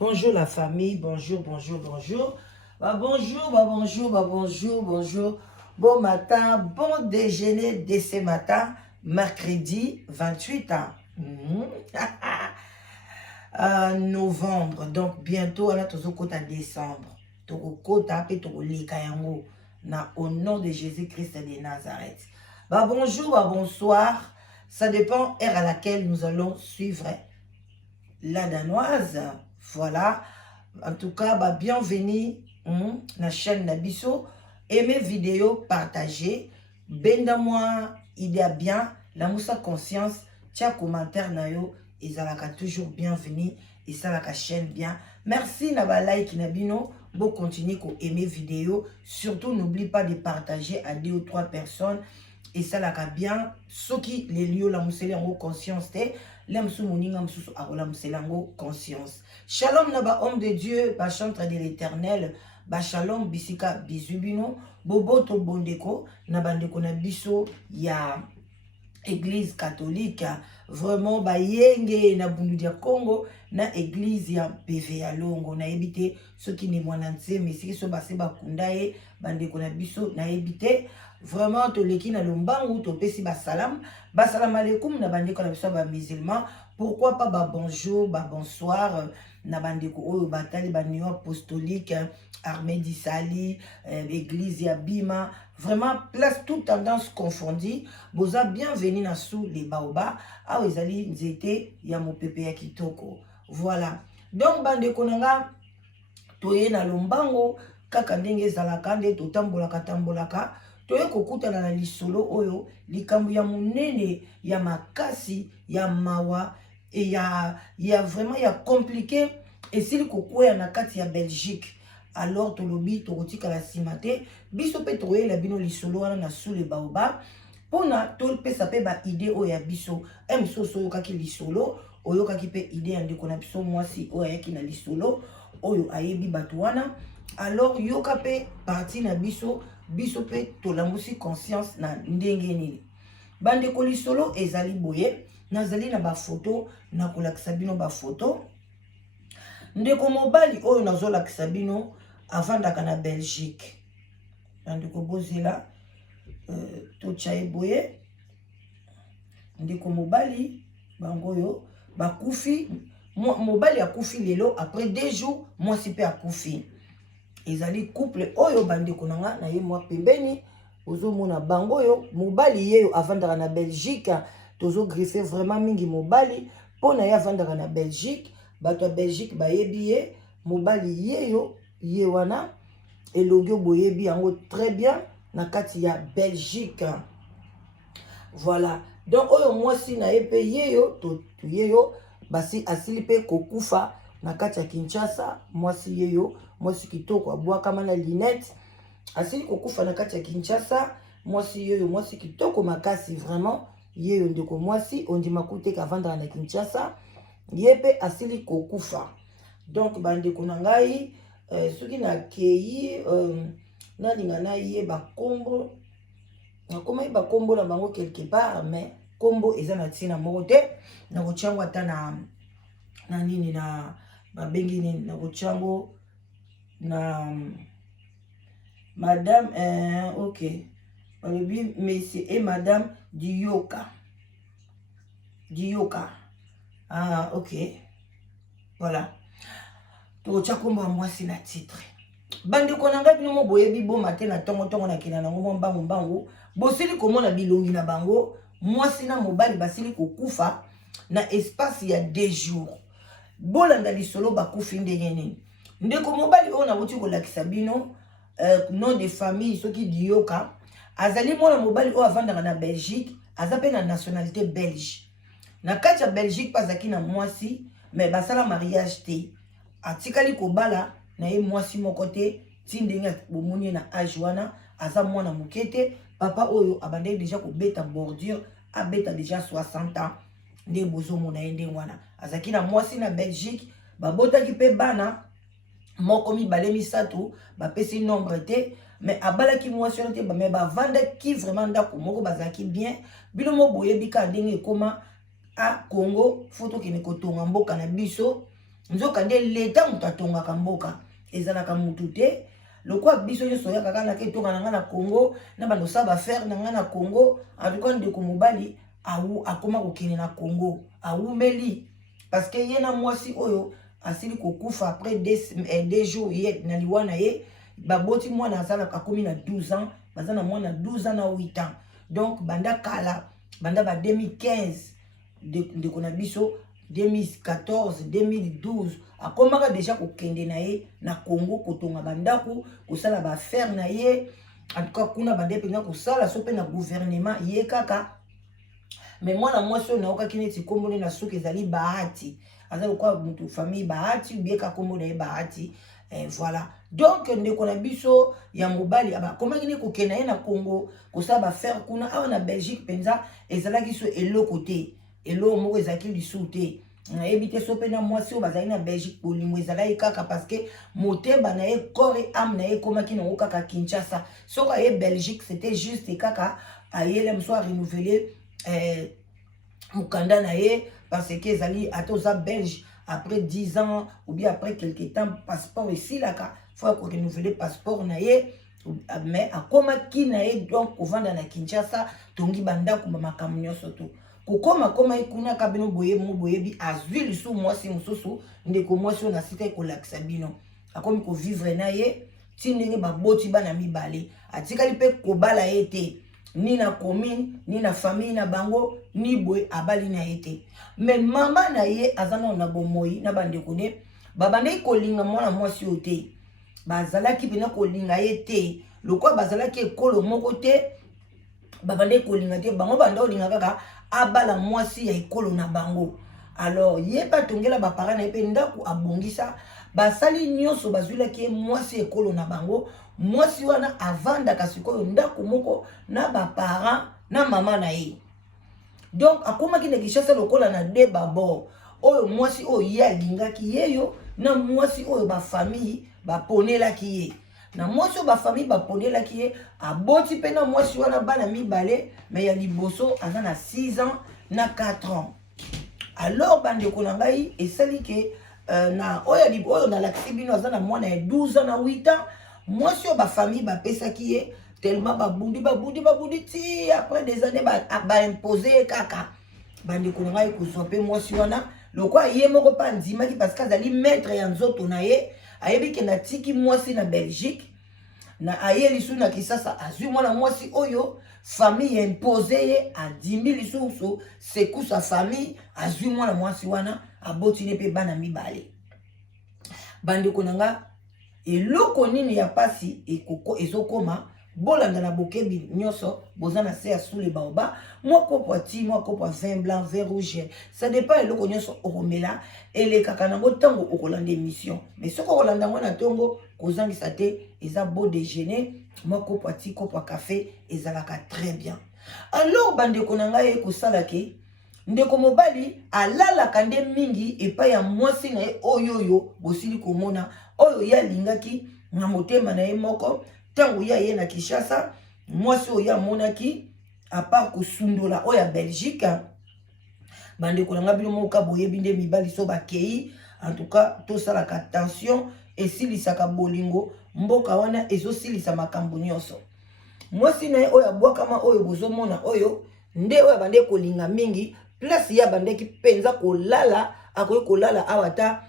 Bonjour la famille, bonjour, bonjour, bonjour. Bonjour, bonjour, bonjour, bonjour. Bon matin, bon déjeuner dès ce matin, mercredi 28 ans. Novembre, donc bientôt, on a toujours côté décembre. Toko kota pe toko leka yango. Na au nom de Jésus-Christ de Nazareth. Bonjour, bonsoir. Ça dépend heure à laquelle nous allons suivre la danoise. Voilà. En tout cas, bienvenue la chaîne Nabiso. Aimez vidéo, partagez. Benda moi, idée bien. La moussa conscience. Tia commentaire na yo. Ezalaka toujours bienvenue. Et ça la chaîne bien. Merci na ba like na bino. Bon continuer ko aimer vidéo. Surtout n'oublie pas de partager à 2 ou 3 personnes. Et ça la bien. Ceux qui les lieux la mousseli en conscience conscience. Shalom naba homme de Dieu, ba chantre de l'éternel, ba shalom bisika bizubino, boboto bondeko, nabandeko na biso ya église catholique, vraiment ba yenge na bundu dia Congo, na église ya PV ya Longo, na ebite, ceux qui ne mwananse, mais si so base ba kundaye, bandeko na biso, na ebite, vraiment to leki na lombangu, to pesi ba salam alaikum, na bandeko na biso ba musulman, pourquoi pas ba bonjour, ba bonsoir, na bandeko oyo batali ba néo apostolique, armée d'Isali, église ya Bima, vraiment place toute tendance confondue. Boza bienvenue na sous les baobas. Ah ezali nzete ya mopepe ya kitoko. Voilà. Donc bandeko nanga toye na lombango kaka ndenge ezalaka nde totambolaka toye kokutana na lisolo oyo likambo ya munene ya makasi ya mawa et ya vraiment ya compliqué esili kokwea na kati ya Belgique. Alors tolobi tokotika la simate biso pe toye la bino lisolo wana na sous les baobas pona tol pesa pe ba idée oyo ya biso emsoso oyo kaki lisolo oyo kaki pe idée ya ndeko na biso mwasi oyo ayaki na lisolo oyo ayebi bato wana. Alors yoka pe parti na biso pe tolambusi conscience na ndenge nini bandeko lisolo ezali boye nazali na ba photo na kolakisa bino ba photo ndeko mobali oyo nazolakisa bino avandaka na Belgique. Ndeko bozela tochaye boye ndeko mobali bango yo bakufi mobali akufi lelo après 2 jours mwasi pe akufi. Ezali couple oyo bandeko nanga na ye mwa pembeni ozomona bango yo mobali yeyo avandaka na Belgique. Tozo griffer vraiment mingi mobali pona ye avandaka na Belgique. Bato ya Belgique bayebi ye mobali yeyo ye wana elongi boyebi yango très bien na kati ya Belgique. Voilà. Donc oyo mwasi na ye pe yeyo to yeyo basi asili pe kokufa na kati ya Kinshasa. Mwasi yeyo mwasi kitoko abwakama na linette asili kokufa na kati ya Kinshasa. Mwasi yeyo mwasi kitoko makasi vraiment yeyo ndeko mwasi ondima kuteka avandaka na Kinshasa yepe asili kokufa. Donc bandeko na ngai soki na kei nalinga na ye bakombo nakoma ba kombo na bango quelque part mais kombo eza na tina moko te na kochango ata na nini na babengi nini na kochango na madame OK balobi monsieur et madame Diyoka. Ah OK voilà to chakombo mwasi na titre bandeko na ngai bino mo boyebi bo matin na tongo na kina nango mbangu bosili komona bilongi na bango mwasi na mobali basili kokufa na espace ya 2 jours. Bolanda lisolo bakufi ndenge nini ndeko mobali oyo na wuti kolakisa bino nom de famille soki Diyoka azali mwana mobali oyo avandaka na Belgique aza pe na nationalité belge. Na kati ya Belgique pazaki na mwasi mais basala mariage te atikali kobala na ye mwasi moko te tindenge bomoni na âge wana aza mwana mokete papa oyo abandaki déjà kobeta bordure abeta déjà 60 ans nde bozomona ye ndenge wana azaki na mwasi na Belgique babotaki pe bana moko mibale misato bapesi nombre te mais abalaki mwasi wana te mais bavandaki vraiment ndako moko bazalaki bien bino mo boyebi ka ndenge ekoma a Congo foto kene kotonga mboka na biso nzoka nde leta mutu atongaka mboka ezalaka mutu te lokwa biso nyonso ya kaka na ke tonga na nga na Congo na bando sa ba faire na nga na Congo en tout cas ndeko mobali akoma kokende na Congo awumeli parce que ye na mwasi oyo asili kokufa après des jours ye na liwana ye baboti mwana azalaka akomi na 12 ans baza na mwana 12 ans na 8 ans donc banda kala banda ba 2015 ndeko na biso 2014 2012 akomaka déjà kokende na ye na Congo kotonga bandako kosala ba faire na ye en tout cas kuna bande penga kosala so pe na gouvernement ye kaka mais mwana mwasi oyo naokaki neti kombo na suki ezali Bahati azali kwa mutu famille Bahati ubieka kombo na ye Bahati voilà donc ndeko na biso ya mobali aba komaki ne kokena ye na Congo kosala ba faire kuna awa na Belgique penza ezalaki so eloko te elo moko ezaki lisu te na ebite so pe na mwasi o bazali na Belgique bolingo ezalaki kaka parce que moteba na ye corps et âme na ye komaki na kaka Kinshasa soka ye Belgique c'était juste kaka ayele mso a renouveler mukanda na ye parce que ezali atoza belge après 10 ans ou bien après quelque temps passeport ici là faut renouveler passeport na ye mais akomaki na ye donc kovanda na Kinshasa tongi bandako makambo nyonso to kokoma koma ikuna kabino boye mo boyebi azwi lisu mwasi mususu ndeko mwasi na site kolakisa bino akomi ko vivre na ye tindenge baboti bana mibale atikali pe kobala ete ni na commune ni na famille na bango ni boye abali na ete mais mama na ye azana na bomoi na bandeko ne babande kolinga mwana mwasi ote bazalaki pena kolinga ete lokwa bazalaki ekolo moko te babande kolinga te bango banda olinga kaka abala mwasi ya ekolo na bango alors ye batongela ba parents na ye pe ndako abongisa basali nyonso bazwilaki mwasi ekolo na bango mwasi wana avanda kasikoyo ndako moko na ba parents na mama na ye donc akomaki na Kinshasa lokola na de babo oyo mwasi oyo ye alingaki yeyo na mwasi oyo ba famille baponelaki ye na mwasi oyo ba famille baponelaki ye aboti pe na mwasi wana bana mibale mais ya liboso aza na 6 ans na 4 ans alors bandeko na ngai esali ke na oyo na lakisi bino aza na mwana ya 12 ans na 8 ans mwasi oyo ba famille bapesaki ye tellement babundi ti après des années ba imposer kaka bandeko na ngai kozwa pe mwasi wana lokwa ye moko pa ndimaki parce que azali maître ya nzoto na ye ayebi ke na tiki mwasi na Belgique na aye lisu na Kisasa azwi mwana mwasi oyo famille impose ye adimi lisusu seku sa famille azwi mwana mwasi wana abotine pe bana mibale bandeko na nga eloko nini ya pasi ezokoma bolanda na bokebi nyonso bozana se ya sous les baoba moko poiti moko po vin blanc vin rouge ça dépend eloko nyonso okomela elekaka nango tango okolanda émission mais soko kolanda ngo na tongo kozangisa te eza beau déjeuner moko poiti kopo café ezalaka très bien alors bandeko na ngai kosala ke ndeko mobali alalaka nde mingi epai ya mwasi na ye oyoyo bosili komona oyo ya lingaki na motema na ye moko tango ya ye na Kinshasa mwasi oyo ya monaki à part kosundola oyo ya Belgique bandeko na nga bino moka boyebi nde mibali so bakei en tout cas tosalaka attention esilisaka bolingo mboka wana ezosilisa makambo nyonso mwasi na ye oyo abwakama oyo bozomona oyo nde oyo bande kolinga mingi place ya bandeki penza kolala akoki kolala awata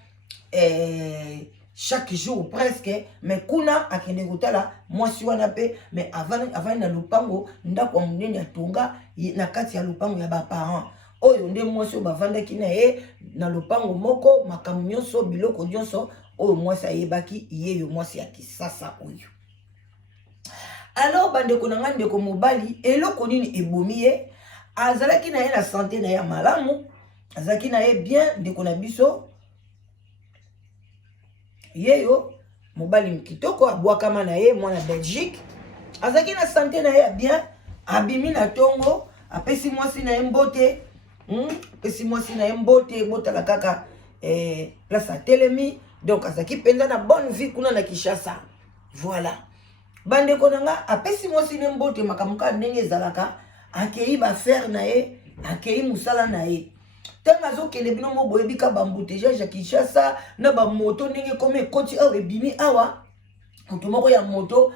chaque jour presque mais kuna akende kotala mwasi wana pe mais avant na lupango ndako munene atonga na kati ya lupango ya ba parents oyo nde mwasi bavandaki na ye na lupango moko makambo nyonso biloko nyonso oyo mwasi ayebaki yeyo mwasi ya Kisasa oyo alors bandeko na nga ndeko mobali eloko nini ebomi ye azalaki na ye na santé na ye malamu azalaki na ye bien ndeko na biso yeyo mobali mkitoko abwakama na ye mwana Belgique azalaki na santé na ye bien abimi na tongo apesi mwasi na ye mbote apesi mwasi na ye mbote botala kaka place à telemi donc azalaki penza na bonne vie kuna na Kinshasa voilà bandeko na nga apesi mwasi na mbote makambo ka ndenge ezalaka akei ba faire na ye akei musala na ye Tant azo kende bino mo boye bika bambouteillage ya Kinshasa na ba moto ndenge comme ekoti awa ebimi awa moto moko ya moto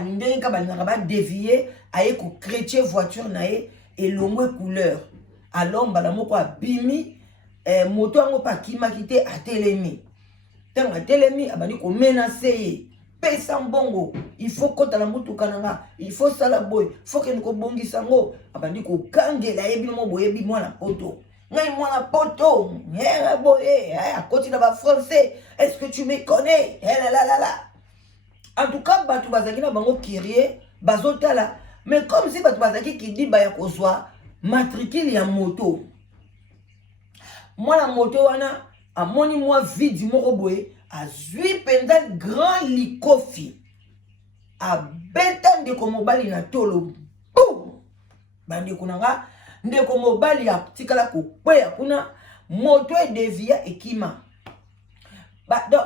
ndenge ka balingaka ba dévier aye ko chrétien voiture na ye elongwe couleur alors mbala moko abimi moto yango pa kimaki te atelemi tanga atelemi abandi ko menacer ye pesa mbongo il faut kota la mutuka nanga il faut sala boy faut que ko bongisa ngo abandi ko kangela ye bino mo boye bi mwana poto ngai mwana poto boye akoti na ba français est-ce que tu me connais la en tout cas batu bazaki na bango kirie bazotala mais comme si batu bazaki kidi ba ya kozwa matricule ya moto mwana moto wana amoni mwa vidi moko boye azwi penza grand likofi abeta ndeko mobali na tolo boum bandeko nanga ndeko mobali ya tikala kokweya kuna moto edevia ekima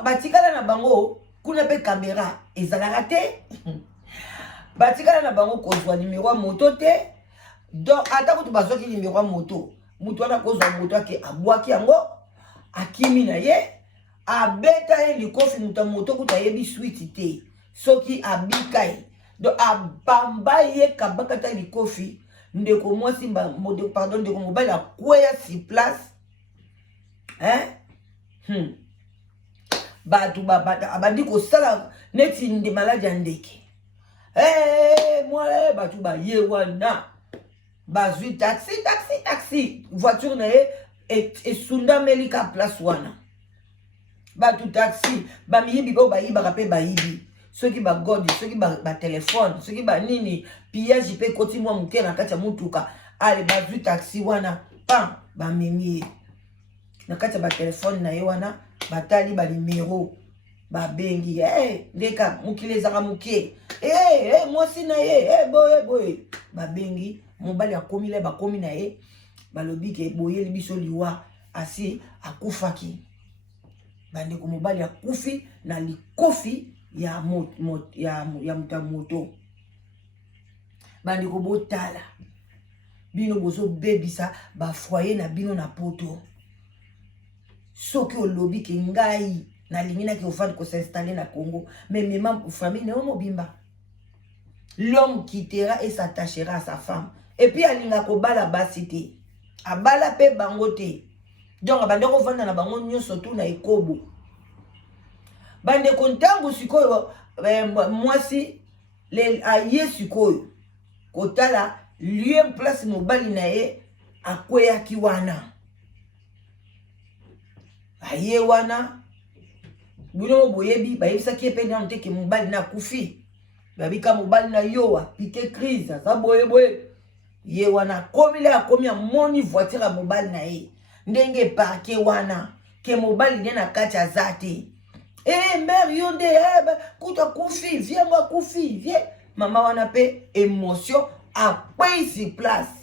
batikala na bango kuna pe kamera ezalaka te batikala na bango kozwa numero ya moto te donc ata kutu bazwaki numero ya moto mutu wana kozwa moto ake abwaki yango akimi na ye abeta ye likofi mutu moto kutu ayebi switi te soki abika ye donc abamba ye kabakata likofi ndeko mwasi pardon ndeko mobali akweya si place batu abandi kosala neti nde maladi ya ndeke mwa batu baye wana bazwi taxi voiture na ye esundameli ka place wana batu taxi bamiyibi po bayibaka mpe bayibi soki bagodi soki batelefone soki banini pillage mpe ekoti mwa moke na kati ya mutuka ale bazwi taxi wana pan bamemi ye na kati ya batelefone na ye wana batali balimero babengi ndeka mokili ezaka moke mwasi na ye boye babengi mobali akomile bakomi na ye balobi ke boyeli biso liwa asi akufaki bandeko mobali akufi na likofi ya moto bandeko botala bino bozo bebisa bafoye na bino na poto soki olobi ke ngai nalingi naki ofandi kosinstalle na Congo mais mema famille ne mobimba l'homme quittera et s'attachera à sa femme et puis alinga kobala basi te abala pe bango te donc bandeko vanda na bango nyonso tu na ekobo bandeko ntango sikoyo mwasi aye sikoyo kotala lieu place mobali na ye akweyaki wana aye wana bino boyebi bayebisaki ye mpe nano te ke mobali na akufi babika mobali na yo apike crise aza boye ye wana akomi amoni voiture ya mobali na ye ndenge parke wana ke mobali nde na kati aza te mère yo nde kuta kufi vie moi kufi vie mama wana pe émotion akwei place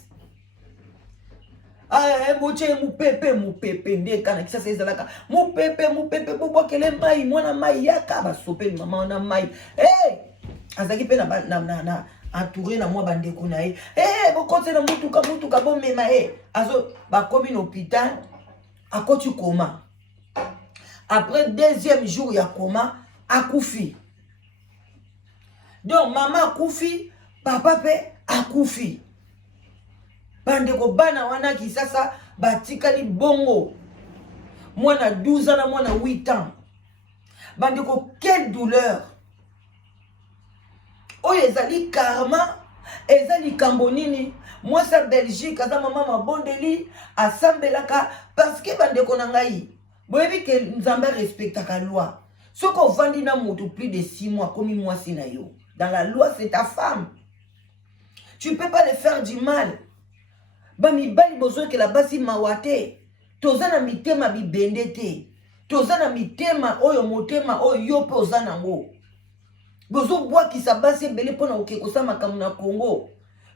boche mupepe ndeka na kisasa ezalaka mupepe bobokele mai mwana mai yaka basopeli mama wana mai azaki pe na entouré na mwa bandeko na ye bokote na mutuka bomema azo bakomi na hôpital akoti koma après deuxième jour ya koma akufi donc mama akufi papa pe akufi bandeko bana wana kisasa batikali bongo mwana 12 ans na mwana 8 ans bandeko quelle douleur oyo ezali karma ezali kambo nini mwasa Belgique aza mama mabondeli asambelaka parce que bandeko na ngai boyebi ke nzambe respectaka loi soki ovandi na moto plus de 6 mois komi mwasi na yo dans la loi c'est ta femme tu peux pas le faire du mal bamibali bozokela basi mawa te toza na mitema bibende te toza na mitema oyo motema oyo yo mpe oza nango bozobwakisa basi ebele mpona okekosala makambo na Congo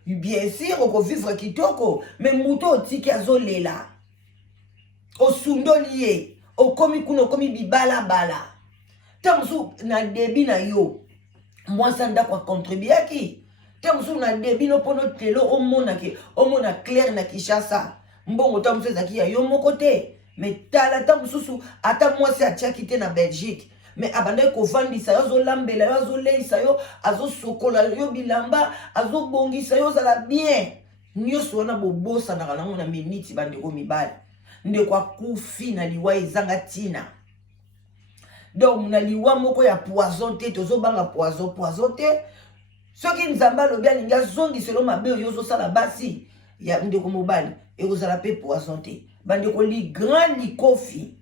bien sûr okovivre kitoko mais moto otiki azolela osundoli ye okomi kuna okomi bibalabala ntango na debi na yo mwasi ndako akontribuaki ntango na debi no mpono telo omona clair na Kinshasa mbongo ta mosusu ezalaki ya yo moko te. Mais tala ta mosusu ata mwasi atiaki te na Belgique, mais abandaki kovandisa yo, azolambela yo, azoleisa yo, azosokola yo bilamba, azobongisa yo ozala bien. Nyonso wana bobosanaka nango na miniti bandeko mibali. Ndeko akufi na liwa ezanga ntina. Donc na liwa moko ya poison te, tozobanga poison te. Soki nzambe alobi alingi azongiselo mabe oyo ozosala basi ya ndeko mobali ekozala pe poison te. Bandeko li grand likofi.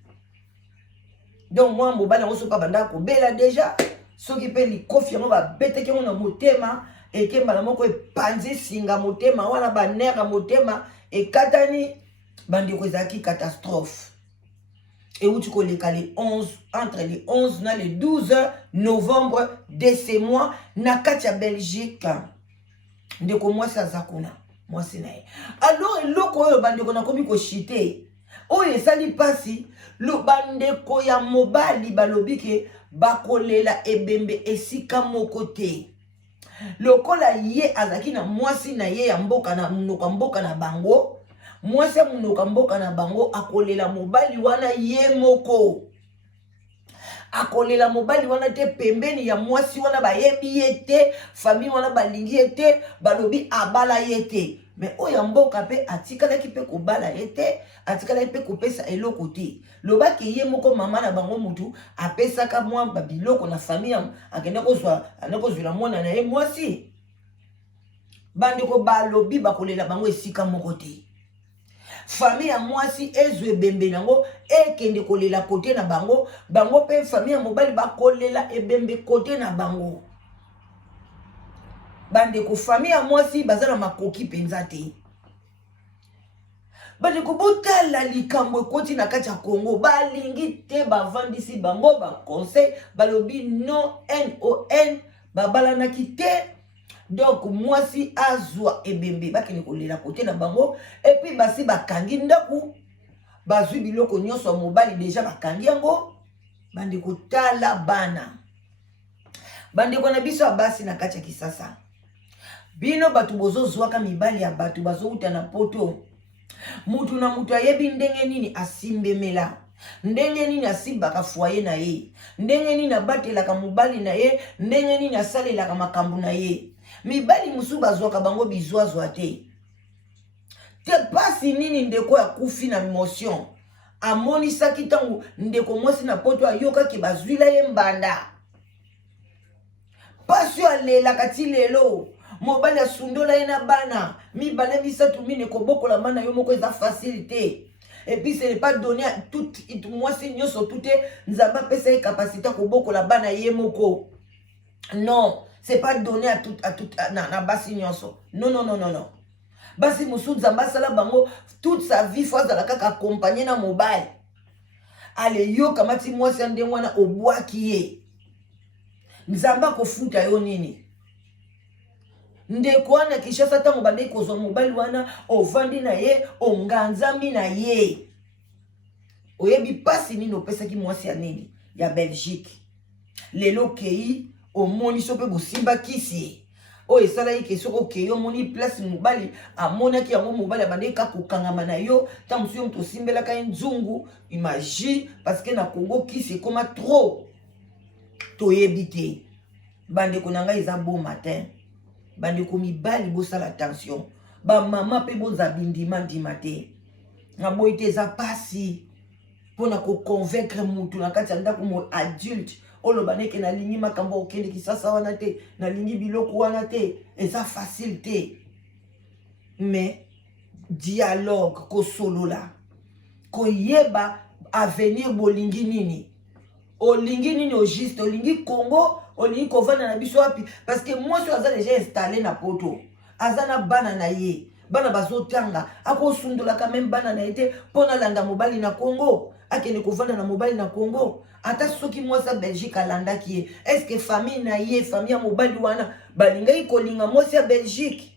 Donc moi mobali yango soki banda kobela déjà, soki pe likofi yango babeteki yango na motema, ekembala moko epanzi singa motema wana banera motema ekatani, bandeko ezalaki catastrophe. Et où tu connais les 11, entre les 11 et les 12 novembre de ce mois, na katia Belgique. Ndeko moi ça zakuna, moi c'est nae. Alors loko yo bandeko na komi ko chité. Oye sali pasi, lo bandeko ya mobali balobike bakolela ebembe esika moko te. Lokola ye azaki na mwasi na ye ya mboka na mnoka mboka na bango. Mwasi munoka mboka na bango akolela mobali wana ye moko. Akolela mobali wana te pembeni ya mwasi wana bayebi ye te, famille wana balingi ye te, balobi abala ye te. Mais oya mboka pe atikalaki pe kobala ye te, atikalaki pe kopesa eloko te. Lobaki ye moko mama na bango mutu apesaka mwa babiloko na famille akende kozwa mwana na ye mwasi. Bandeko balobi bakolela bango esika moko te. Famille ya mwasi ezwe bembe nango ekende kolela kote na bango, bango pe famille ya mobali bakolela ebembe kote na bango. Bandeko famille ya mwasi bazala makoki penza te. Bandeko botala likambo ekoti na kati ya Congo, balingi te bavandisi bango ba conseil, balobi non NON babalanaki te. Donc mwasi azwa ebembe bakene kolela kote na bango, et puis basi bakangi ndaku bazwi biloko nyonso mobali déjà bakangi yango. Bandeko tala bana, bandeko na biso abasi na kati ya Kisasa, bino batu bozo zwaka mibali ya batu bazo uta na poto. Mutu na mutu ayebi ndenge nini asimbemela, ndenge nini asimbaka foyer na ye, ndenge nini abatelaka mobali na ye, ndenge nini asalelaka makambo na ye. Mibali musu bazwaka bango bizwazwa te. Te pasi nini ndeko ya kufi na emotion. Amoni saki tangu ndeko mwasi na poto ayoka ki bazwila ye mbanda. Pasi alela kati lelo. Mobali asundola ye na bana. Mibale misatu mine koboko la mana yo moko eza facilité. Et puis ce n'est pas donné à tout mwasi nyoso tout nzamba pesa ye capacité koboko la bana ye moko. Non. C'est pas donné à tout na basi nyonso. Non non non non non. Basi musu nzamba sala bango toute sa vie fois za la kaka accompagner na mobile. Ale yo kamati mwasi ande wana obwaki ye. Nzamba ko futa yo nini? Ndeko wana Kishasa tango bande kozwa mobile wana ovandi na ye, onganzami na ye. Oyebi pasi nini opesaki mwasi ya nini? Ya Belgique. Lelo kei omoni sope bosimba kisi. O esala yike soko ke omoni place mobali amonaki yango mobali abande ka kokangama na yo tamusu yo mto simbela ka nzungu imagine parce que na Congo kisi koma trop toyebite. Bande konanga eza bon matin. Bande ko mibali bosala attention. Ba mama pe bonza bindima ndima te. Na boite eza pasi pona ko convaincre mutu na kati anda ko mo adulte. Olo baneke na lingi makambo okende Kisasa wana te, na lingi biloko wana te, eza facile te. Mais dialogue ko solola, ko yeba avenir bolingi nini. Olingi nini au juste, olingi Congo, olingi kovana na biso wapi, parce que moi je suis déjà installé na poto. Azana bana na ye, bana bazotanga, ako sundola quand même bana na ete pona landa mobali na Congo. Akene kovana na mobali na Congo. Ata soki mwasa Belgique alanda ki. Est-ce que famille na ye, famille ya mobali wana balinga ikolinga mwasi ya Belgique?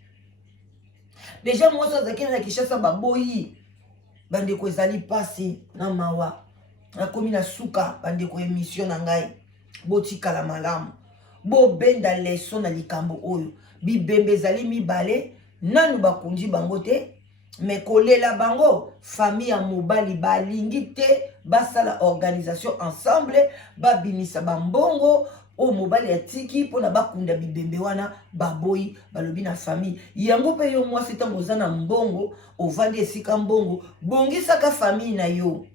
Déjà mwasa zakena na Kishasa baboyi. Bandeko ezali pasi na mawa. Na komi na suka bandeko émission na ngai. Botika la malamu. Bo benda leso na likambo oyo. Bibembe ezali mibale nanu bakundi bango te. mais kolela bango famille ya mobali balingi te basala organisation ensemble babimisa bambongo o mobali atiki mpona bakunda bibembe wana baboyi balobi na famille yango mpe yo mwasi ntango oza na mbongo ovandi esika mbongo bongisaka famille na yo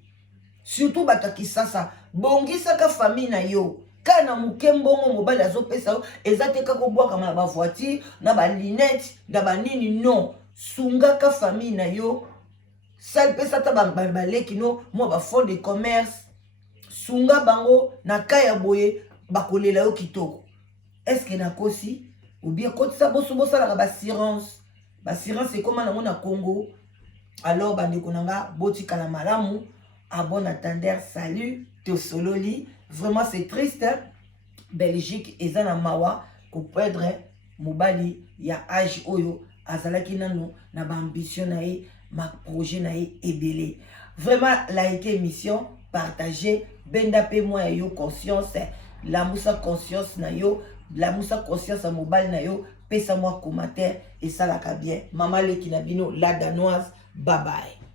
surtout bato ya kisasa bongisaka famille na yo ka na moke mbongo mobali azopesa yo eza te kaka obwakama na bavoiture na balinete na banini non sungaka famille na yo sali pesa ta baleki no mwa bafond de commerce sunga bango na ka ya boye bakolela yo kitoko eske nakosi ou bien kotisa bosalaka bassurance ekoma nango na Congo alors bandeko na nga botikala malamu à bon attendeur salut tosololi vraiment c'est triste hein? Belgique eza na mawa kopedre mobali ya âge oyo azalaki nano na baambition na ye ma projet na ye ebele vraiment like émission partager benda pe moi ya yo conscience la musa conscience na yo la musa conscience ya mobali na yo pesa moi commentaire et ça la bien mama leki na bino la danoise bye bye.